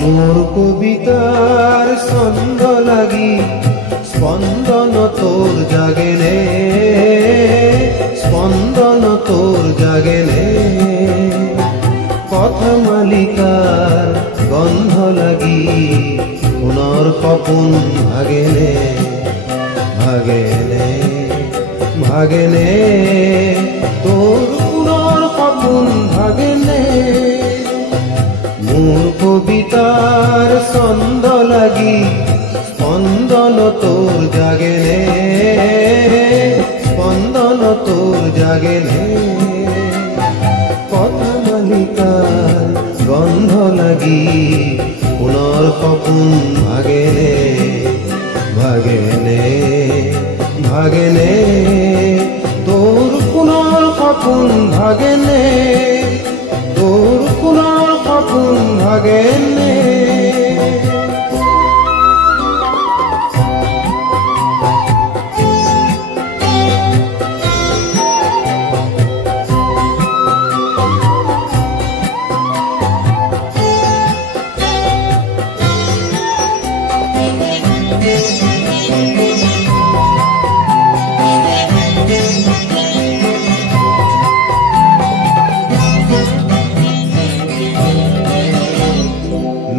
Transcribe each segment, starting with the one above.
মোর কবিতার ছন্দ লাগি স্পন্দন তোর জাগেনে, স্পন্দন তোর জাগেনে। কথা মালিকার গন্ধ লাগি পুনর সপোন ভাগেনে, ভাগেনে ভাগেনে তোর পুনর সপোন ভাগেনে। মোর কবিতার ছন্দ লাগি স্পন্দন তোর জাগেনে, স্পন্দন তোর জাগেনে। কথা মালিকার গন্ধ লাগি পুনর সপোন ভাগেনে, ভাগেনে ভাগেনে তোর পুনর সপোন ভাগেনে, তোর পুনর সপোন ভাগেনে।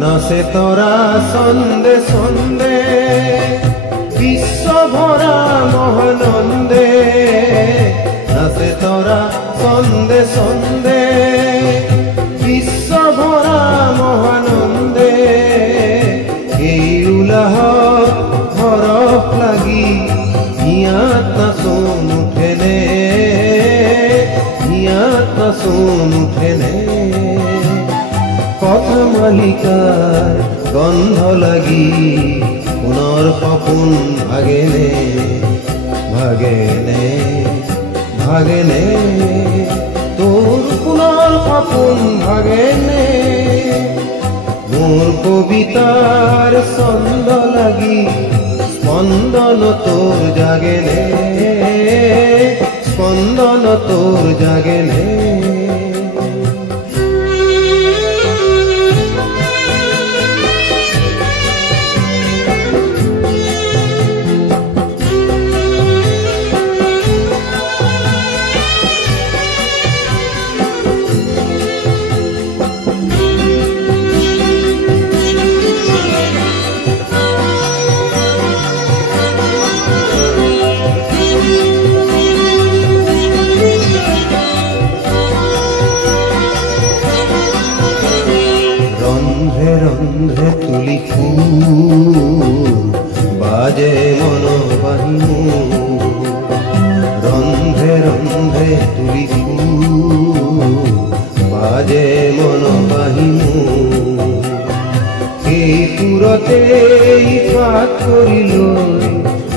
নাচে তোরা ছন্দে ছন্দে বিশ্ব ভরা মহানন্দে, নাচে তোরা ছন্দে ছন্দে বিশ্ব ভরা মহানন্দে। এই উলাহ হরফ লাগি হিয়াত নাচোন উঠেনে, হিয়াত নাচোন উঠেনে। কথা মালিকার গন্ধ লাগি পুনর সপোন ভাগেনে, ভাগেনে ভাগেনে তোর পুনর সপোন ভাগেনে। মোর কবিতার ছন্দ লাগি স্পন্দন তোর জাগেনে, স্পন্দন তোর জাগেনে। রন্ধ্রে রন্ধ্রে তুলি ফুল বাজে মন বাহিমু, রন্ধ্রে রন্ধ্রে তুলি ফুল বাজে মন বাহিমু। এই পুরতে ইফাত করিল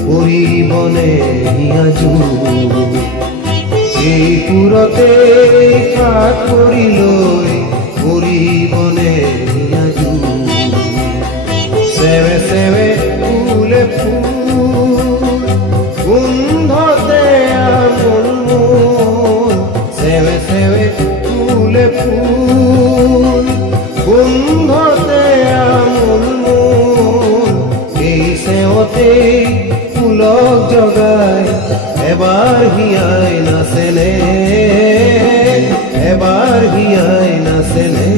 পরিবনে হিয়াজু, এই পুরতে ইফাত করিল পরিবনে হিয়াজু। সেবে সেবে ফুলে ফুল গন্ধতে আমুল মূল, সেবে সেবে ফুলে ফুল গন্ধতে আমুল মূল। এই সেওতে ফুলক জগায় এবার হিয়ায় নাচেনে, এবার হিয়ায় নাচেনে।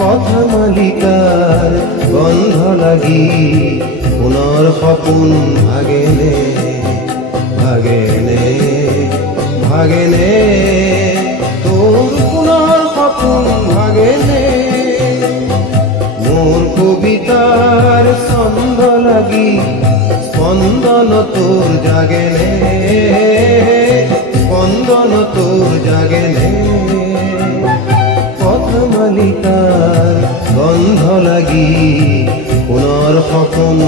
কথা মালিকার গন্ধ লাগি পুনর সপোন ভাগেনে, ভাগেনে ভাগেনে তোর পুনর সপোন ভাগেনে। মোর কবিতার ছন্দ লাগি বন্দন তোর জাগেনে, বন্দন তোর জাগেনে। পথমালিকার গন্ধ লাগি পুনৰ সপোন